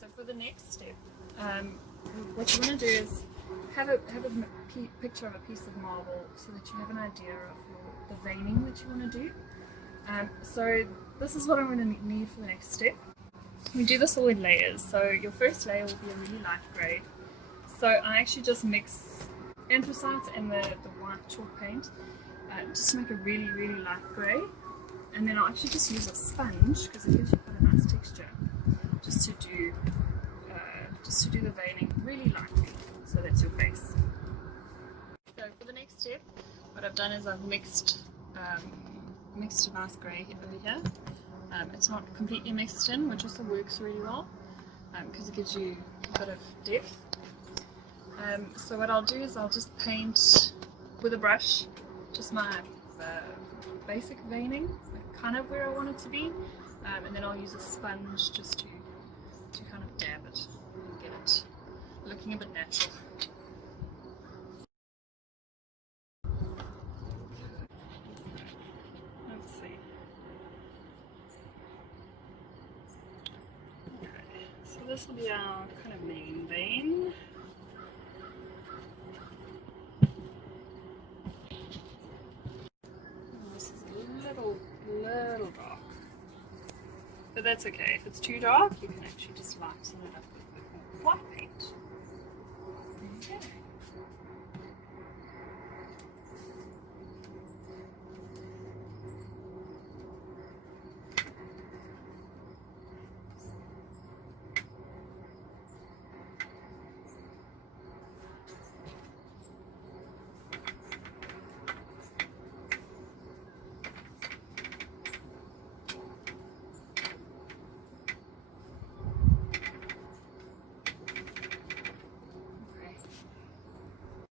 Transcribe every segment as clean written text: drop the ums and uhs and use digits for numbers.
so for the next step, what you want to do is have a picture of a piece of marble so that you have an idea of the veining that you want to do. So this is what I'm going to need for the next step. We do this all in layers. So your first layer will be a really light grey. So I actually just mix anthracite and the white chalk paint just to make a really, really light grey. And then I'll actually just use a sponge because it gives you quite a nice texture, just to do the veining really lightly. So that's your base. So for the next step, what I've done is I've mixed a nice grey over here. It's not completely mixed in, which also works really well because it gives you a bit of depth. So what I'll do is I'll just paint with a brush just my basic veining, like kind of where I want it to be, and then I'll use a sponge just to kind of dab it and get it looking a bit natural. Let's see. Okay, so this will be our kind of main vein. Little dark, but that's okay. If it's too dark, you can actually just lighten it up with a bit more white paint.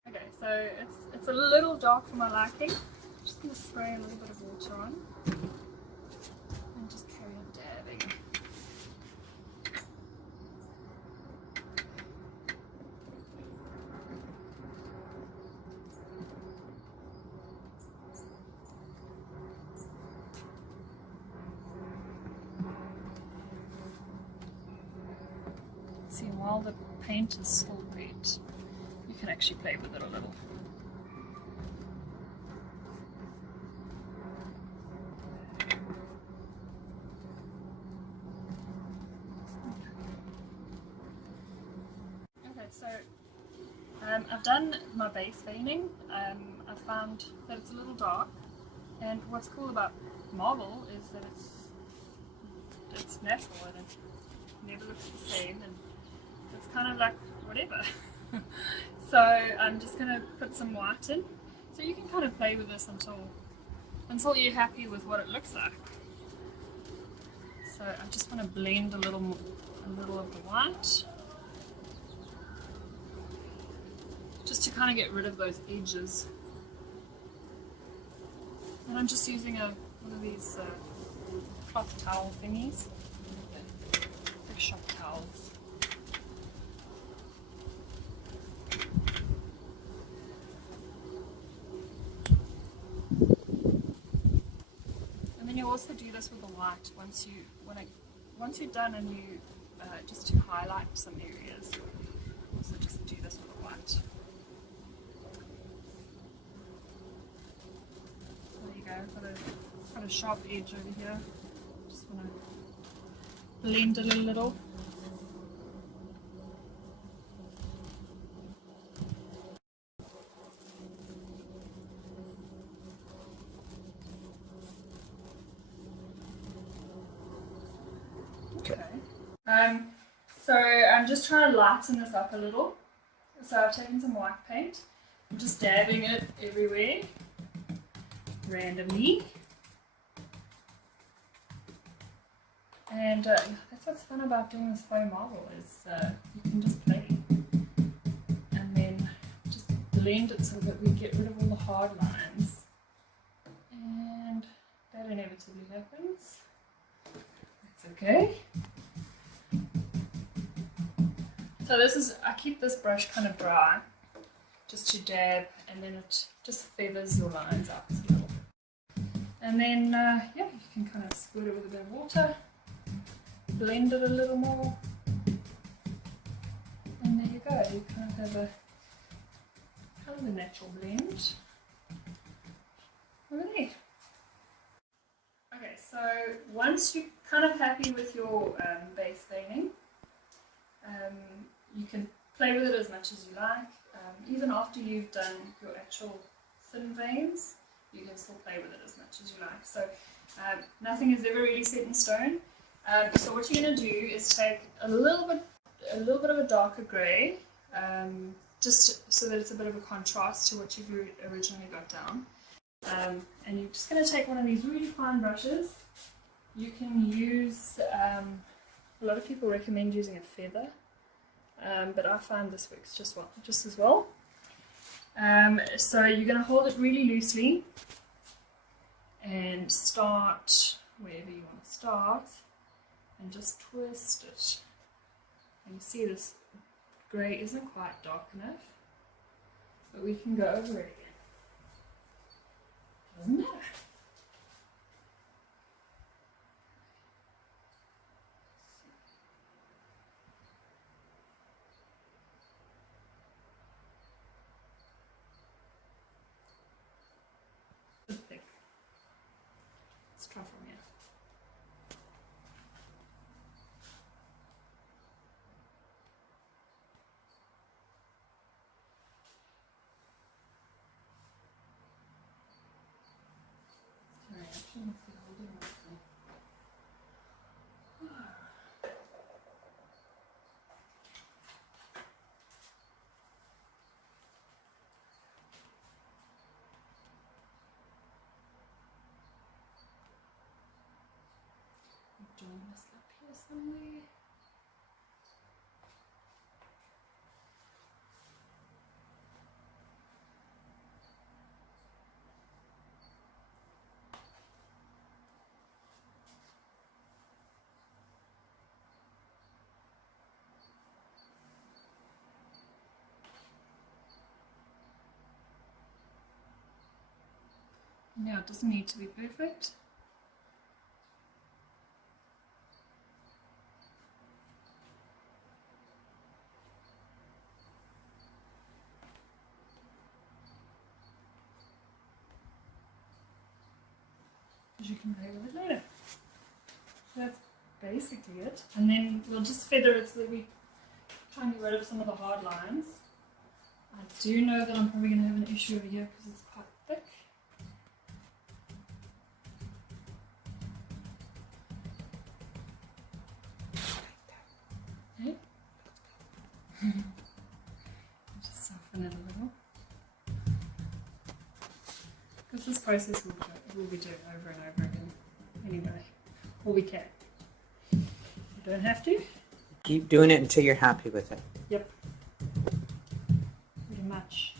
Okay. So it's a little dark for my liking. I'm just going to spray a little bit of water on and just carry on dabbing. See, while the paint is still wet, you can actually play with it a little. Okay, so I've done my base veining. I found that it's a little dark, and what's cool about marble is that it's natural and it never looks the same, and it's kind of like whatever. So I'm just going to put some white in, so you can kind of play with this until you're happy with what it looks like. So I just want to blend a little of the white, just to kind of get rid of those edges. And I'm just using one of these cloth towel thingies, like shop towels. You also do this with the white once you're done, and you just to highlight some areas. Also just do this with the white. So there you go. Got a sharp edge over here. Just want to blend it a little. So I'm just trying to lighten this up a little. So I've taken some white paint. I'm just dabbing it everywhere, randomly. And that's what's fun about doing this faux marble, is you can just play. And then just blend it so that we get rid of all the hard lines. And that inevitably happens. That's okay. So I keep this brush kind of dry, just to dab, and then it just feathers your lines out a little. And then, yeah, you can kind of squirt it with a bit of water, blend it a little more, you go. You kind of have a natural blend. Look at that. Okay, so once you're kind of happy with your base veining, you can play with it as much as you like. Even after you've done your actual thin veins, you can still play with it as much as you like. So nothing is ever really set in stone. So what you're going to do is take a little bit of a darker grey, just so that it's a bit of a contrast to what you've originally got down. And you're just going to take one of these really fine brushes. You can use, a lot of people recommend using a feather, but I find this works just as well. So you're going to hold it really loosely and start wherever you want to start and just twist it. And you see this grey isn't quite dark enough, but we can go over it again. Doesn't matter. Thick. Let's try from here. Sorry, actually, let's get hold of it. Join this up here somewhere. Now, it doesn't need to be perfect. Because you can play with it later. So that's basically it. And then we'll just feather it so that we try and get rid of some of the hard lines. I do know that I'm probably going to have an issue over here because it's quite thick. Okay. Just soften it a little. Because this process we'll be doing over and over again anyway. Or we can. You don't have to. Keep doing it until you're happy with it. Yep. Pretty much.